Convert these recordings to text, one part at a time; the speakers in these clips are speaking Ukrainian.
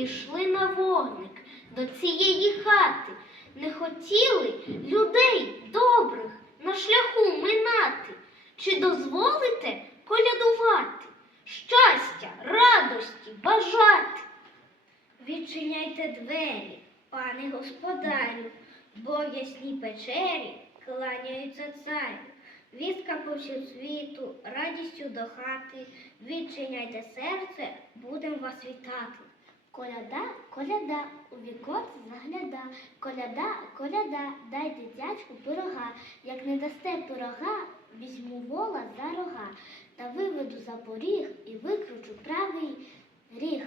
йшли на вогник до цієї хати, не хотіли людей добрих на шляху минати. Чи дозволите колядувати, щастя, радості бажати? Відчиняйте двері, пане господарю, бо в ясній печері кланяються царю. Вістка по світу, радістю до хати. Відчиняйте серце, будем вас вітати. Коляда, коляда, у вікот загляда, коляда, коляда, дай дитячку пирога. Як не дасте пирога, візьму вола за рога, та виведу за поріг і викручу правий ріг.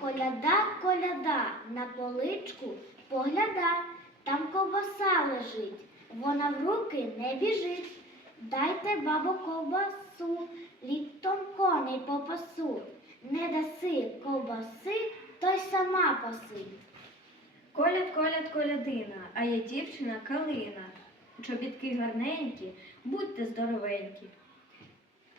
Коляда, коляда, на поличку погляда, там ковбаса лежить, вона в руки не біжить. Дайте, бабо, ковбасу, літом коней попасу. Не даси ковбаси, то й сама паси. Коляд, коляд, колядина, а є дівчина калина. Чобітки гарненькі, будьте здоровенькі.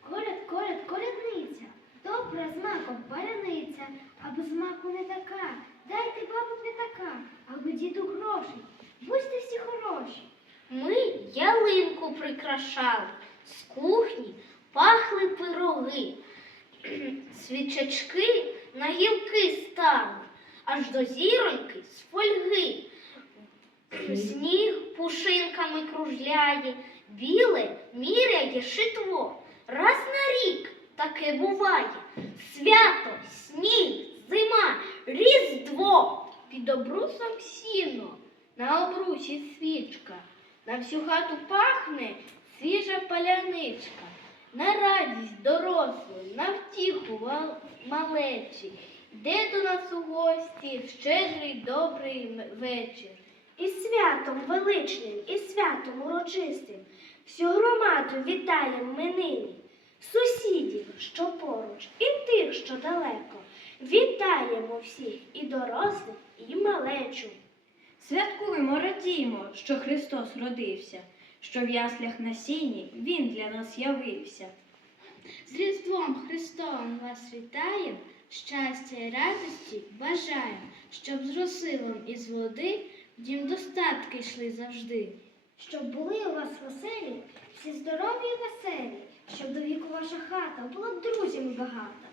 Коляд, коляд, колядниця, добра з маком паляниця, а без маку не така. Дайте бабу не така, аби діду грошей. Будьте всі хороші. Ми ялинку прикрашали, з кухні пахли пироги, свічечки на гілки стали, аж до зіроньки з фольги. Сніг пушинками кружляє, біле міряє шитво. Раз на рік таке буває. Свято, сніг, зима, різдво. Під обрусом сіно, на обрусі свічка. На всю хату пахне свіжа паляничка. На радість дорослої, на втіху малечі. Йде до нас у гості в щедрий добрий вечір. І святом величним, і святом урочистим. Всю громаду вітаємо ми нині. Сусідів, що поруч, і тих, що далеко. Вітаємо всіх і дорослих, і малечу. Святкуємо, радіємо, що Христос родився, що в яслях на сіні Він для нас явився. З Різдвом Христовим вас вітаєм, щастя і радості бажаєм, щоб з розсилом із води в дім достатки йшли завжди. Щоб були у вас веселі, всі здорові і веселі, щоб до віку ваша хата була друзями багата.